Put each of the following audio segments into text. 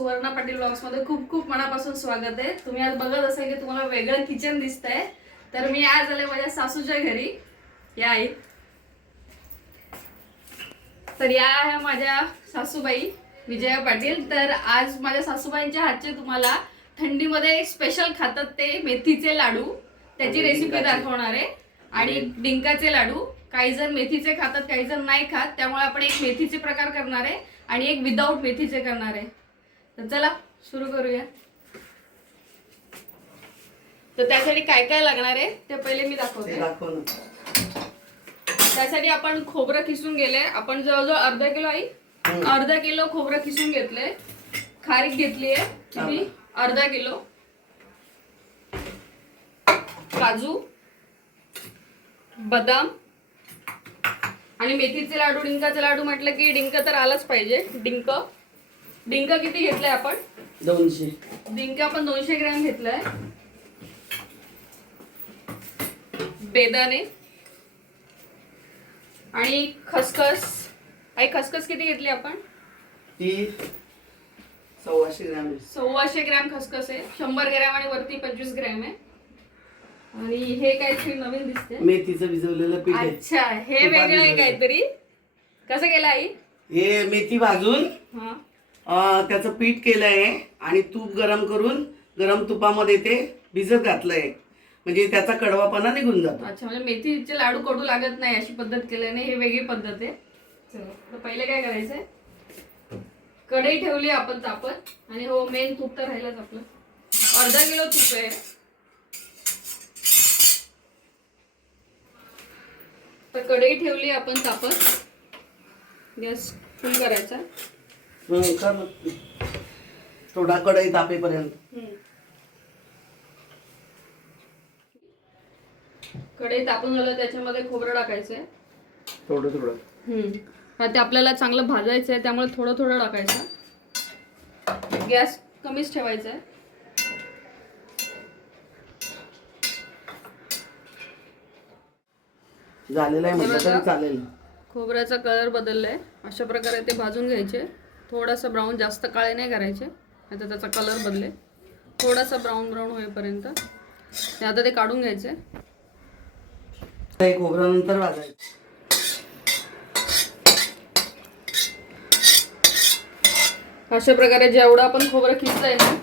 Suvarna Patil blogs मध्ये खूप खूप मनापासून स्वागत आहे। तुम्ही आज बघत असाल की तुम्हाला वेगळं किचन दिसतंय, तर मी आज आले माझ्या सासूच्या घरी। या आई, तर या आहे माझ्या सासूबाई विजया पाटील। तर आज माझ्या सासूबाईंच्या हातचे तुम्हाला थंडीमध्ये एक स्पेशल खातात ते मेथीचे लाडू, त्याची रेसिपी दाखवणार आहे। आणि डिंकाचे लाडू, काही जण मेथीचे खातात काही जण नाही खात, त्यामुळे आपण एक मेथीचे प्रकार करणार आहे आणि एक विदाउट मेथीचे करणार आहे। तर चला सुरू करूया। तर त्यासाठी काय काय लागणार आहे ते पहिले मी दाखवते। त्यासाठी आपण खोबरं किसून गेले, आपण जवळजवळ अर्धा किलो आई अर्धा किलो खोबरं किसून घेतलंय। खारीक घेतली आहे किती अर्धा किलो, काजू, बदाम आणि मेथीचे लाडू डिंकाचे लाडू म्हटलं की डिंक तर आलाच पाहिजे। डिंक किती घेतलंय आपण 200 डिंक आपण 200 ग्रॅम घेतलंय। बेदाणे आणि खसखस, आई खसखस किती घेतली आपण? ती 125 ग्रॅम आहे। 125 ग्रॅम खसखस आहे, 100 ग्रॅम आणि वरती 25 ग्रॅम आहे। आणि हे काहीतरी नवीन दिसते, मेथीचं भिजवलेलं पीठ आहे। अच्छा हे वेगळं आहे काहीतरी, कसं केलं आई? हे मेथी भाजून हा त्याचं पीठ केलंय आणि तूप गरम करून गरम तुपामध्ये ते भिजत घातलंय, म्हणजे त्याचा कडवापणा निघून जातो। अच्छा, म्हणजे मेथीचे लाडू कडू लागत नाही अशी पद्धत केल्याने हे वेगळी पद्धत आहे। चला तर पहिले काय करायचंय, कढई ठेवली आपण तापत, आणि हो मेन तूप तर राहिलंच आपलं, अर्धा किलो तूप आहे। तर कढई ठेवली आपण तापत, गॅस फुल करायचा। थोडा कढई तापेपर्यंत कढई तापून झालं, त्याच्यामध्ये खोबरं टाकायचंय थोडं थोडं। ते आपल्याला चांगलं भाजायचं आहे, त्यामुळे थोडं थोडं टाकायचं। गॅस कमीच ठेवायचा आहे। झालेलं आहे म्हटलं तरी चालेल। खोबऱ्याचा कलर बदललाय, अशा प्रकारे ते भाजून घ्यायचे। थोडासा ब्राऊन, जास्त काळे नाही करायचे, आता त्याचा कलर बदलेल। थोडासा ब्राऊन ब्राऊन होईपर्यंत आता ते काढून घ्यायचे। खोबरं नंतर भाजायचं। अशा प्रकारे जेवढं आपण खोबरं किसलंय ना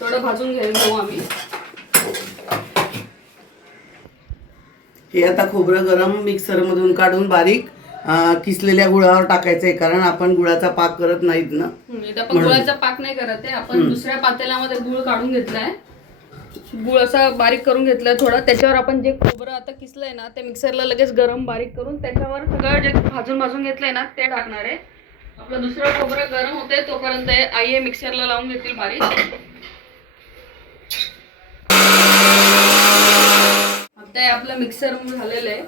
तेवढं भाजून घेऊ आम्ही। हे आता खोबरं गरम मिक्सर मधून काढून बारीक किसलेल्या गुळावर टाकायचंय, कारण आपण गुळाचा पाक करत नाहीत ना। इथे आपण गुळाचा पाक नाही करत आहे, आपण दुसऱ्या पातेल्यामध्ये गुळ काढून घेतलाय, गुळ असा बारीक करून घेतलाय थोडा। त्याच्यावर आपण जे खोबरं आता किसलंय ना ते मिक्सरला लगेच गरम बारीक करून त्याच्यावर सगळं जे भाजून घेतलंय ना ते टाकणार आहे। आपलं दुसरं खोबरं गरम होते तोपर्यंत आई हे मिक्सरला लावून घेतील बारीक। आता आपलं मिक्सर झालेलं आहे,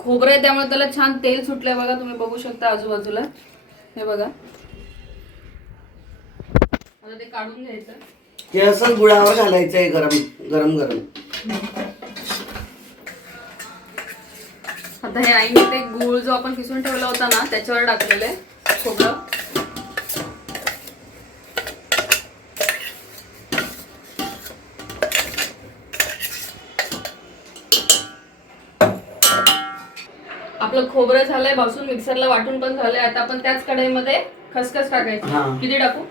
खोबरं आहे त्यामुळे त्याला छान तेल सुटलंय बघा, तुम्ही बघू शकता आजूबाजूला, हे बघा। आता ते काढून घ्यायचं, हे असं गुळावर घालायचंय गरम गरम गरम। आता हे आईने ते गुळ जो आपण किसून ठेवला होता ना त्याच्यावर टाकलेलं आहे खोबरं। आपलं खोबरं झालंय भाजून, मिक्सरला वाटून पण झालंय। आता आपण त्याच कढईमध्ये खसखस टाकायची। किती टाकू?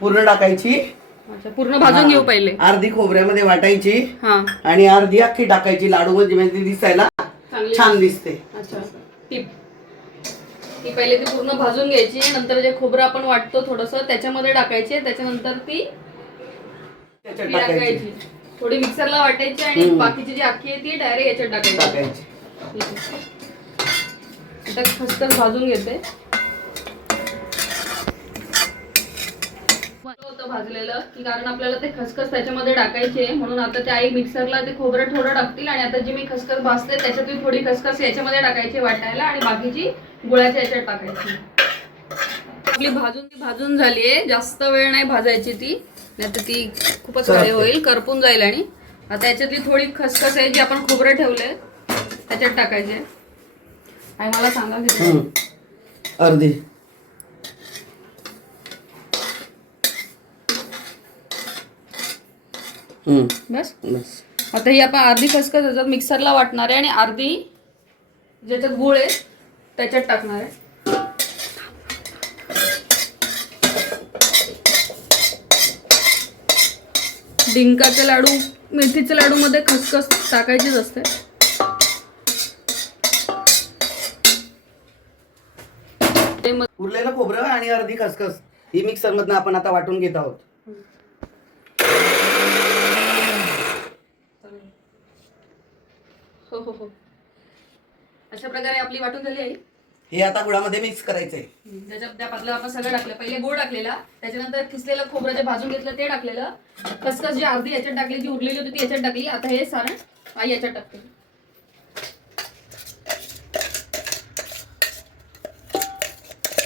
पूर्ण टाकायची। अच्छा, पूर्ण भाजून घेऊ पहिले। अर्धी खोबऱ्यामध्ये वाटायची हा, आणि अर्धी अख्खी टाकायची, लाडू म्हणजे दिसायला छान दिसते। अच्छा, ती पहिले ती पूर्ण भाजून घ्यायची, नंतर जे खोबरं आपण वाटतो थोडंसं त्याच्यामध्ये टाकायचे, त्याच्यानंतर ती टाकायची, थोडी मिक्सरला वाटायची आणि बाकीची जी अख्खी आहे ती डायरेक्ट याच्यात टाकायची। आता खसखस भाजून घेते, होतं भाजलेलं की, कारण आपल्याला ते खसखस त्याच्यामध्ये टाकायचे, म्हणून आता ते आई मिक्सरला ते खोबरं थोडं टाकतील आणि आता जी मी खसखस भाजते त्याच्यातली थोडी खसखस याच्यामध्ये टाकायची वाटायला आणि बाकीची गुळाच्या याच्यात टाकायची। आपली भाजून झालीये, जास्त वेळ नाही भाजायची ती, नाहीतर ती खूपच काळी होईल, करपून जाईल। आणि आता याच्यातली थोडी खसखस आहे जी आपण खोबरं ठेवलंय त्याच्यात टाकायचे। आई मला सांगा किती? अर्धी। बस. बस. आता ही आपण अर्धी खसखस त्याच्यात मिक्सरला वाटणार आहे आणि अर्धी ज्याच्यात गुळ आहे त्याच्यात टाकणार आहे. डिंकाचे लाडू, मेथीचे लाडू मध्ये खसखस टाकायचीच असते. उरलेलं खोबरं आणि अर्धी खसखस ही मिक्सर मधनं आपण आता वाटून घेत आहोत. हो हो हो, अशा प्रकारे आपली वाटून झाली आहे. हे आता गुळामध्ये मिक्स करायचंय. त्याच्यात त्या पातळीला आपण सगळं टाकलं. पहिले गुळ टाकलेला, त्याच्यानंतर किसलेलं खोबरं जे भाजून घेतलं ते टाकलेलं, खसखस जी अर्धी याच्यात टाकली, जी उरलेली होती ती याच्यात टाकली. आता हे सारण आई याच्यात टाकते.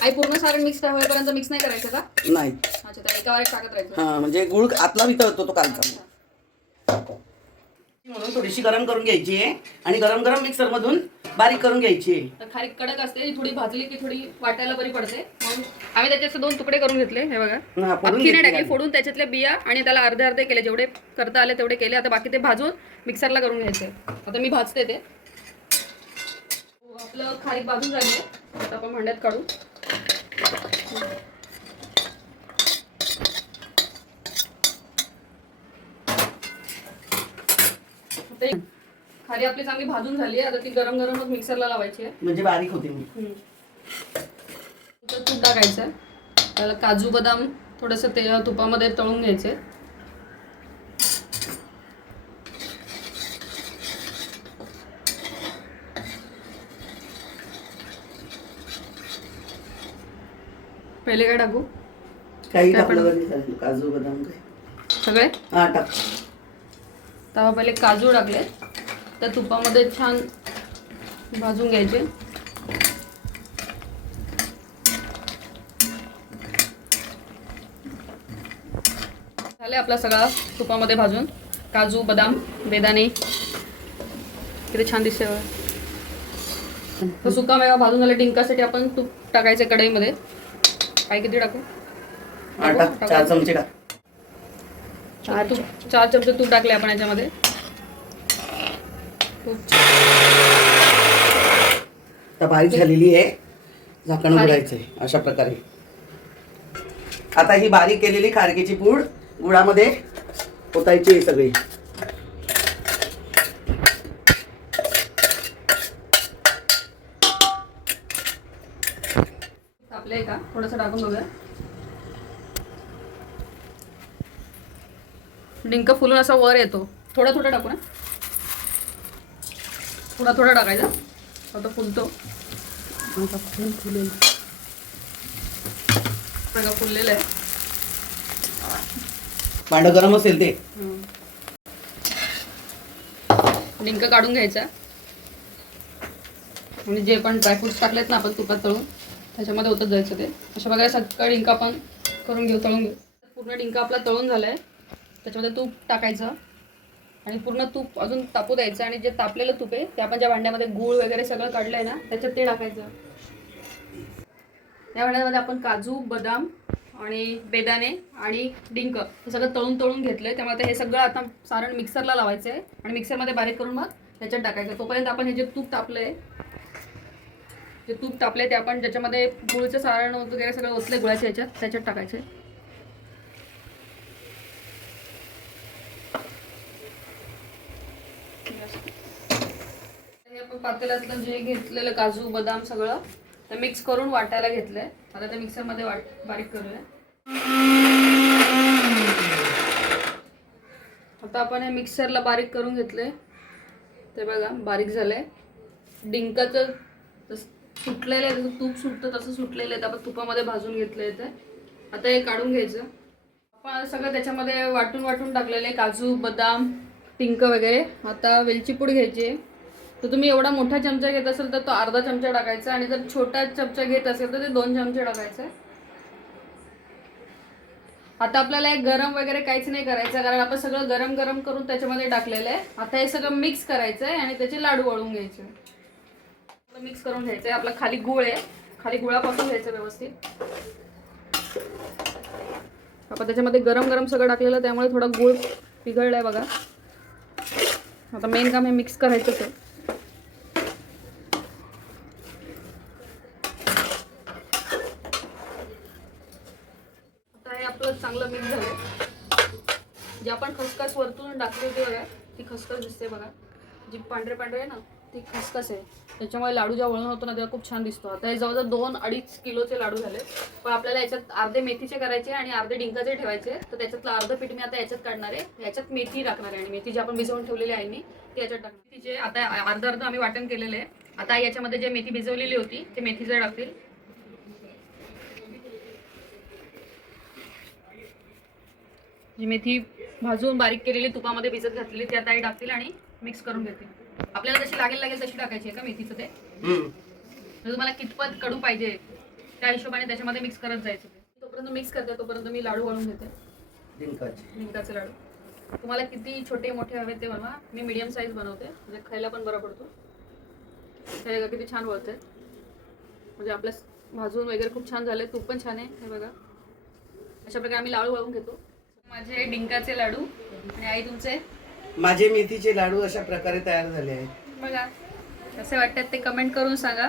आई पूर्ण सारण मिक्स होईपर्यंत मिक्स नाही करायचं का? नाही. अच्छा, तर एकावर एक टाकत राहायचं. हा, म्हणजे गुळ आतला वितळतो तो कालचा. म्हणून थोडीशी गरम करून घ्यायची आहे आणि गरम गरम मिक्सर मधून बारीक करून घ्यायची आहे. तर खारी कडक असते, ती थोडी भाजली की थोडी वाटायला बरी पडते. म्हणून आम्ही त्याचे असे 2 तुकडे करून घेतले. हे बघा, अख्खी नाही टाकली, फोडून त्याच्यातल्या बिया आणि त्याला अर्धे अर्धे केले, जेवढे करता आले तेवढे केले. आता बाकी ते भाजून मिक्सरला करून घ्यायचे. आता मी भाजते ते. आपलं खारीक भाजून झाली आहे. आता आपण भांड्यात काढू. खारी आपली चांगली भाजून झाली आहे. आता ती गरम गरमच मिक्सरला लावायची आहे, म्हणजे बारीक होते. मी तूप टाकायचं. त्याला काजू बदाम थोडंसं ते तुपामध्ये तळून घ्यायचे. पहिले काय टाकू? काही टाकलं तरी चालेल. काजू बदाम काय सगळे हा टाक. तेव्हा पहिले काजू टाकले, त्या तुपामध्ये छान भाजून घ्यायचे. झाले आपला सगळा तुपामध्ये भाजून. काजू बदाम बेदाणे किती छान दिसते बघा. तर सुका मेवा भाजून झाला. डिंकासाठी आपण तूप टाकायचं कढईमध्ये. काय किती टाकू? टाक 4 चमचे टाक. 4 चमचे तूप टाकले आपण याच्यामध्ये. आता बारीक झालेली आहे, झाकण उघडायचंय अशा प्रकारे. आता ही बारीक केलेली खारकीची पूड गुळामध्ये ओतायची आहे सगळी. तापले का? थोडंसं टाकून बघूया. डिंक फुलून असा वर येतो. थोडा थोडा टाकू ना, थोडा थोडा टाकायचा. आता फुलतो. सगळं फुललेलं आहे. भांडं गरम असेल ते. डिंक काढून घ्यायचा आणि जे पण ड्रायफ्रुट्स टाकलेत ना आपण तुपात तळून त्याच्यामध्ये ओतत जायचं. ते अशा प्रकारे सगळं डिंक आपण करून घेऊ, तळून घेऊ. पूर्ण डिंक आपला तळून झालाय. त्याच्यामध्ये तूप टाकायचं आणि पूर्ण तूप अजून तापू द्यायचं. आणि जे तापलेलं तूप आहे ते आपण ज्या भांड्यामध्ये गूळ वगैरे सगळं काढलं आहे ना त्याच्यात ते टाकायचं. त्या भांड्यामध्ये आपण काजू बदाम आणि बेदाणे आणि डिंक हे सगळं तळून तळून घेतलं. त्यामुळे हे सगळं आता सारण मिक्सरला लावायचं आहे आणि मिक्सरमध्ये बारीक करून मग त्याच्यात टाकायचं. तोपर्यंत आपण हे जे तूप तापलं आहे, जे तूप तापले ते आपण ज्याच्यामध्ये गुळचं सारण वगैरे सगळं ओतलं आहे गुळाच्या ह्याच्यात, त्याच्यात टाकायचं आहे. हे आपण पातेल्यातलं जे घेतलेलं काजू बदाम सगळं ते मिक्स करून वाटायला घेतलंय. आता ते मिक्सरमध्ये बारीक करूया. आता आपण हे मिक्सरला बारीक करून घेतलंय. ते बघा बारीक झालंय. डिंकाचं सुटलेलं आहे, जसं तूप सुटतं तसं सुटलेलं आहे. आपण तुपामध्ये भाजून घेतलंय. ते आता हे काढून घ्यायचं. आपण सगळं त्याच्यामध्ये वाटून वाटून टाकलेले काजू बदाम डिंक वगैरे. आता वेलची पूड घ्यायची. तर तुम्ही एवढा मोठा चमचा घेत असेल तर तो अर्धा चमचा टाकायचा आणि जर छोटा चमचा घेत असेल तर ते 2 चमचे टाकायचे. आता आपल्याला हे गरम वगैरे काहीच नाही करायचं, कारण आपण सगळं गरम गरम करून त्याच्यामध्ये टाकलेलं आहे. आता हे सगळं मिक्स करायचं आहे आणि त्याचे लाडू वळून घ्यायचे. मिक्स करून घ्यायचं आहे. आपला खाली गुळ आहे, खाली गुळापासून घ्यायचं व्यवस्थित. आपण त्याच्यामध्ये गरम गरम सगळं टाकलेलं त्यामुळे थोडा गुळ पिघळलाय बघा. आता मेन काम हे मिक्स करायचंच आहे. आता हे आपलं चांगलं मिक्स झालंय. जे आपण खसखस वरतून टाकली होती बघा, ती खसखस दिसते बघा, जी पांढरे पांढरे आहे ना ती खसखस आहे. त्याच्यामुळे लाडू जेव्हा वळण होतो ना तेव्हा खूप छान दिसतो. आता हे जवळजवळ 2-2.5 किलोचे लाडू झाले. पण आपल्याला याच्यात अर्धे मेथीचे करायचे आणि अर्धे डिंकाचे ठेवायचे. तर त्याच्यातलं अर्ध पीठ मी आता याच्यात काढणार आहे. याच्यात मेथी टाकणार आहे आणि मेथी जी आपण भिजवून ठेवलेली आहे नी ती याच्यात टाकणार. मेथीचे आता अर्ध आम्ही वाटण केलेले आहे. आता याच्यामध्ये जे मेथी भिजवलेली होती ते मेथीचे टाकतील. जी मेथी भाजून बारीक केलेली तुपामध्ये भिजत घातलेली ती आता टाकतील आणि मिक्स करून घेतील. आपल्याला जशी लागेल तशी टाकायची आहे का मेथीचं ते. जर तुम्हाला कितपत कडू पाहिजे त्या हिशोबाने त्याच्यामध्ये मिक्स करत जायचं. तोपर्यंत मिक्स करते तोपर्यंत मी लाडू वळून घेते. डिंकाचे लाडू तुम्हाला किती छोटे मोठे हवे ते बनवा. मी मीडियम साईज बनवते म्हणजे खायला पण बरा पडतो. हे किती छान वळते म्हणजे आपल्या भाजून वगैरे खूप छान झाले. तूप पण छान आहे हे बघा. अशा प्रकारे आम्ही लाडू वळून घेतो. माझे डिंकाचे लाडू आणि आई तुमचे. माझे मेथीचे लाडू अशा प्रकारे तयार झाले आहेत बघा कसे वाटतात ते कमेंट करून सांगा.